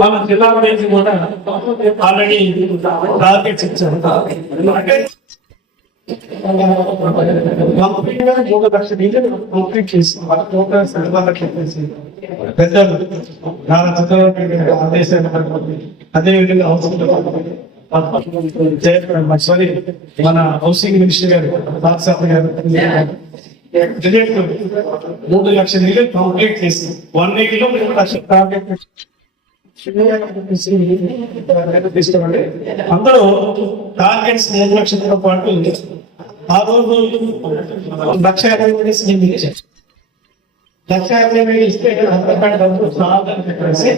మన జిల్లా నుంచి కూడా ఆల్రెడీ టార్గెట్స్ ఇచ్చారు అంటే మూడు లక్షల నీళ్ళు కంప్లీట్ చేసి మన టోటల్ సంఘాలకు చెప్పేసి పెద్దలు నారా చంద్రబాబు అదేవిధంగా సారీ మన హౌసింగ్ మినిస్టర్ గారు గారు రిజెక్ట్ మూడు లక్షల నీళ్ళు కంప్లీట్ చేసి వన్ వీక్లో మూడు లక్షల టార్గెట్ తీసుకోండి అందరూ టార్గెట్స్ మూడు లక్షలతో పాటు ఆ రోజు లక్ష యాభై వేలు స్కీమ్ ఇచ్చారు లక్ష యాభై వేలు ఇస్తే డబ్బు చాలా చెప్పేసి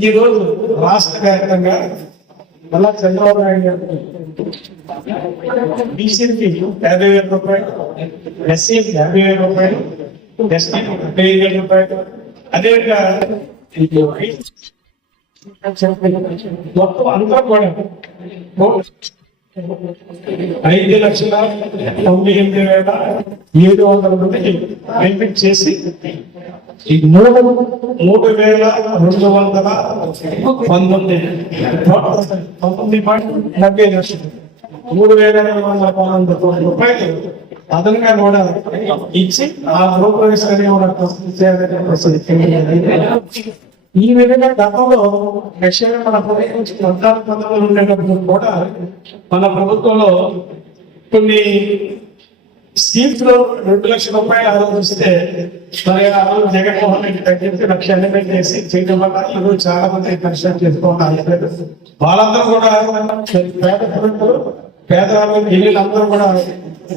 ఈ రోజు రాష్ట్ర వ్యాప్తంగా మళ్ళా చంద్రబాబు నాయుడు గారు బీసీకి యాభై వేల రూపాయలు ఎస్సీకి యాభై వేల రూపాయలు ఎస్టీకి ముప్పై ఐదు వేల రూపాయలు. అదేవిధంగా మొత్తం అంతా కూడా ఐదు లక్షల తొంభై ఎనిమిది వేల ఏడు వందల మందికి పేమెంట్ చేసి ఈ మూడు మూడు వేల రెండు వందల పంతొమ్మిది. పంతొమ్మిది పాయింట్ డెబ్బై లక్షలు. మూడు వేల రెండు వందల పంతొమ్మిది కోట్ల రూపాయలు అదనంగా కూడా ఇచ్చి ఆ గృహప్రవేశ కూడా ఈ విధంగా గతంలో రష్యా మన ప్రభుత్వం ఉండేటప్పుడు కూడా మన ప్రభుత్వంలో కొన్ని స్కీమ్స్లో రెండు లక్షల రూపాయలు ఆలోచిస్తే మరి ఆ రోజు జగన్మోహన్ రెడ్డి తగ్గించి లక్ష ఎనభై చేసి చేయడం వల్ల ఈరోజు చాలా మంది పరిశ్రమ చేసుకోవాలి వాళ్ళందరూ కూడా పేద ప్రజలు పేదవాళ్ళు ఇల్లులందరూ కూడా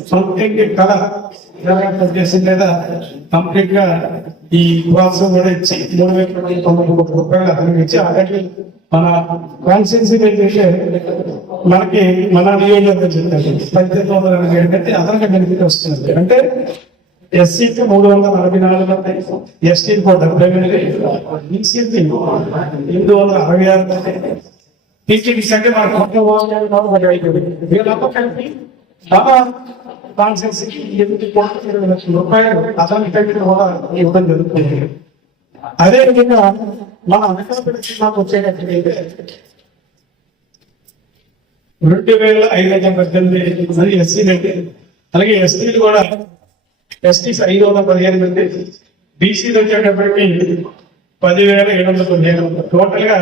సొంతంగా కళ నెరవేర్చడం చేసి లేదా కంప్లీట్గా ఈ ప్రోత్సాహం కూడా ఇచ్చి మూడు వేల తొమ్మిది కోట్ల రూపాయలు అతనికి ఇచ్చి అలాగే మన కాన్స్టిట్యూన్సీ ఏంటంటే మనకి మన నియోజకవర్గం చెప్తారు. పద్దెనిమిది వందల ఎనభై ఏంటంటే అదనంగా బెనిఫిట్ వస్తుంది. అంటే ఎస్సీకి మూడు వందల అరవై నాలుగు మంది ఎస్టీకి కూడా డెబ్బై ఎనిమిది బీసీకి ఎనిమిది వందల అరవై ఆరు మంది అంటే మన కొత్త వీళ్ళంతా కలిపి బాబా కాన్సెన్సీకి ఎనిమిది కోట్ల ఇరవై లక్షల రూపాయలు అదనంగా కూడా ఇవ్వడం జరుగుతుంది. అదే విధంగా మన అనకాపల్లి జిల్లాకు వచ్చేటట్లయితే రెండు వేల ఐదు వందల పద్దెనిమిది మంది ఎస్సీలు అయితే అలాగే ఎస్టీలు కూడా ఎస్టీస్ ఐదు వందల పదిహేను మంది బీసీలు వచ్చేటప్పటికి పదివేల ఏడు వందల పదిహేను టోటల్గా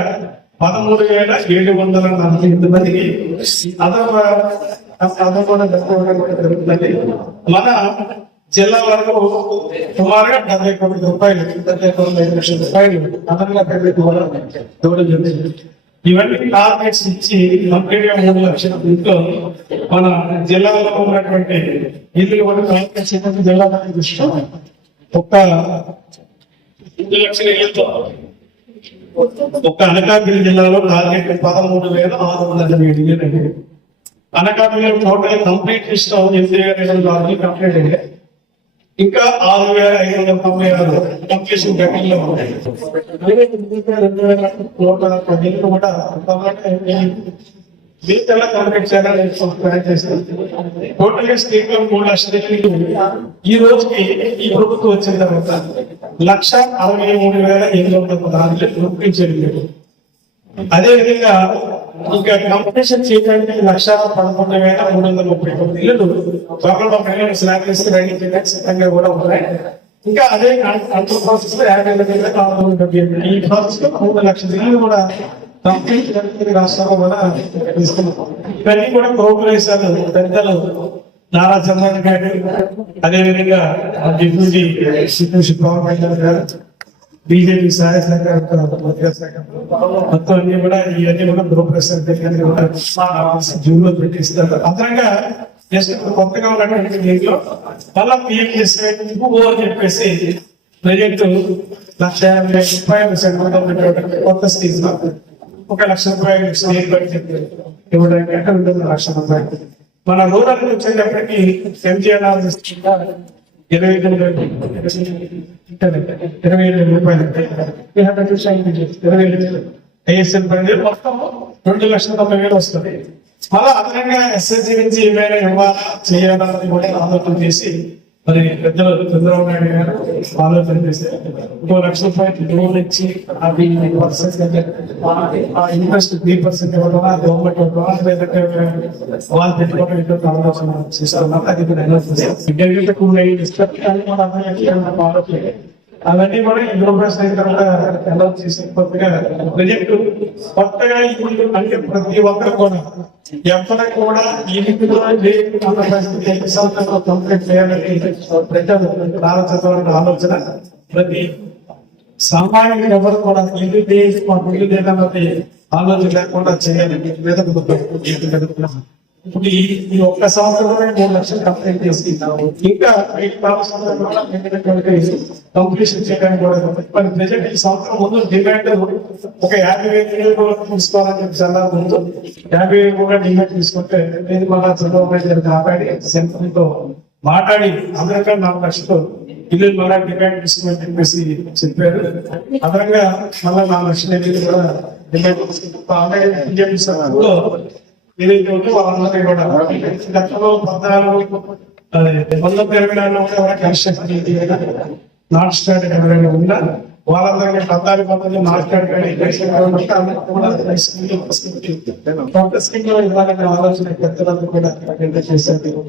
పదమూడు వేల ఏడు వందల నలభై ఎనిమిది మందికి అదొక అదొక కూడా కూడా జరుగుతుంది మన జిల్లా వరకు సుమారుగా డెబ్బై కోట్ల రూపాయలు డెబ్బై తొమ్మిది ఐదు లక్షల రూపాయలు అదనంగా పెద్ద కూడా ఇవ్వడం జరిగింది ఇవన్నీ టార్గెట్స్ ఇచ్చి కంప్లీట్ మూడు లక్షల ఇంట్లో మన జిల్లాలో ఉన్నటువంటి ఇల్లు కూడా టార్గెట్స్ ఇవ్వడం జిల్లా దృష్టి ఒక రెండు లక్షల ఇళ్ళతో ఒక అనకాపల్లి జిల్లాలో టార్గెట్ పదమూడు వేల ఆరు వందల ఏడు ఇళ్ళు అనకాపల్లి టోటల్ కంప్లీట్ ఇష్టం ఎనిమిది వేల ఐదు వందల కంప్లీట్ అయ్యాయి ఇంకా ఆరు వేల ఐదు వందల తొంభై ఆరు కంప్లీషన్ గట్టిలో ఉన్నాయి. రెండు వేల నూట పదిహేను కూడా చేయాలని ప్లాన్ మూడు లక్షల. ఈ రోజుకి ఈ ప్రభుత్వం వచ్చిన తర్వాత లక్ష అరవై మూడు వేల ఎనిమిది వందల పదహారు రూపించారు అదే విధంగా ఇంకా కంపిటీషన్ చేయడానికి లక్ష పదకొండు వేల మూడు వందల ముప్పై తొమ్మిది ఇళ్ళు ఒకళ్ళు ఒక ఇళ్ళు స్లాబ్ వేసి రెడీ చేయడానికి సిద్ధంగా కూడా ఉన్నాయి. ఇంకా అదే కంట్రోల్ ప్రాసెస్లో యాభై ఐదు వేల నాలుగు వందల డెబ్బై ఎనిమిది. ఈ ప్రాసెస్లో మూడు లక్షల ఇళ్ళు కూడా కంప్లీట్ చేయడానికి రాష్ట్రంలో కూడా తీసుకున్నాం. ఇవన్నీ కూడా ప్రోగ్రెసాలు పెద్దలు నారా చంద్రబాబు గారు అదేవిధంగా డిప్యూటీ సిద్ధూషి గారు బీజేపీ సహాయ శాఖ మంత్రిగా శాఖ మొత్తం అన్ని కూడా ఇవన్నీ కూడా గృహప్రసాద్ దగ్గర కూడా జూన్ పెట్టిస్తారు. అదనంగా జస్ట్ కొత్తగా ఉన్నటువంటి దీంట్లో మళ్ళా పిఎం పిఎంఎస్ అని చెప్పేసి ప్రజెంట్ లక్ష యాభై రూపాయలు సెంట్రల్ కొత్త స్కీమ్ ఒక లక్ష రూపాయలు స్టేట్ బడ్జెట్ ఇవ్వడానికి అంటే ఉంటుంది లక్ష రూపాయలు. మన రూరల్ నుంచి వచ్చేటప్పటికి ఎంజీఆర్ ఇరవై ఇరవై ఏడు రూపాయలు. ఈ హండ్రెడ్ ఇరవై ఏడు ఐఎస్ఎల్ పని మొత్తం రెండు లక్షల తొంభై వేలు వస్తుంది. మళ్ళా అదనంగా ఎస్ఎస్జి నుంచి ఏమైనా ఇవ్వాలా. చేయాలని కూడా ఆలోచన చేసి మరి పెద్దలు చంద్రబాబు నాయుడు గారు ఆలోచన చేస్తే ఇంకో లక్ష రూపాయలు లోన్ ఇచ్చి అది పర్సెంట్ ఆ ఇంట్రెస్ట్ త్రీ పర్సెంట్ ఇవ్వడం గవర్నమెంట్ ఇవ్వడం లేదంటే వాళ్ళు పెట్టుకోవడం ఇటు ఆలోచన చేస్తున్నారు అది కూడా ఆలోచన అవన్నీ కూడా ఈ ప్రోగ్రెస్ అయిన తర్వాత అనౌన్స్ చేసిన కొత్తగా ప్రజెక్ట్ కొత్తగా ఇప్పుడు అంటే ప్రతి ఒక్కరు కూడా ఎక్కడ కూడా ఈ ఇంటిలో పరిస్థితి ఐదు కంప్లీట్ చేయాలని ప్రజలు ఆలోచన ఆలోచన. ప్రతి సామాన్యులు ఎవరు కూడా ఇల్లు లేదు మాకు ఇల్లు లేదన్నది ఆలోచన లేకుండా చేయాలి. మీద ఇప్పుడు ఈ ఒక్క సంవత్సరంలో మూడు లక్షలు కంప్లీట్ చేసి ఇంకా ఐదు సంవత్సరాలు కంప్లీషన్ చేయడానికి కూడా మరి ప్రజెంట్ ఈ సంవత్సరం ముందు డిమాండ్ ఒక యాభై వేలు కూడా తీసుకోవాలని చెప్పి సలహా ముందు యాభై వేలు కూడా డిమాండ్ తీసుకుంటే నేను మన చంద్రబాబు గారు కాపాడి సెంట్రల్తో మాట్లాడి అందరికీ నాలుగు లక్షలు ఇల్లు మళ్ళా డిమాండ్ తీసుకుని చెప్పేసి చెప్పారు. అదనంగా మళ్ళా నాలుగు లక్షల ఇల్లు కూడా డిమాండ్ తీసుకుంటాం. ఏదైతే ఉందో వాళ్ళందరినీ కూడా. గతంలో పద్నాలుగు వంద ఇరవై నాలుగు కూడా కన్స్ట్రక్షన్ నాట్ స్టార్ట్ ఎవరైనా ఉన్నా వాళ్ళందరినీ పద్నాలుగు నాట్ ఆలోచన పెద్దలందరూ కూడా చేశారు.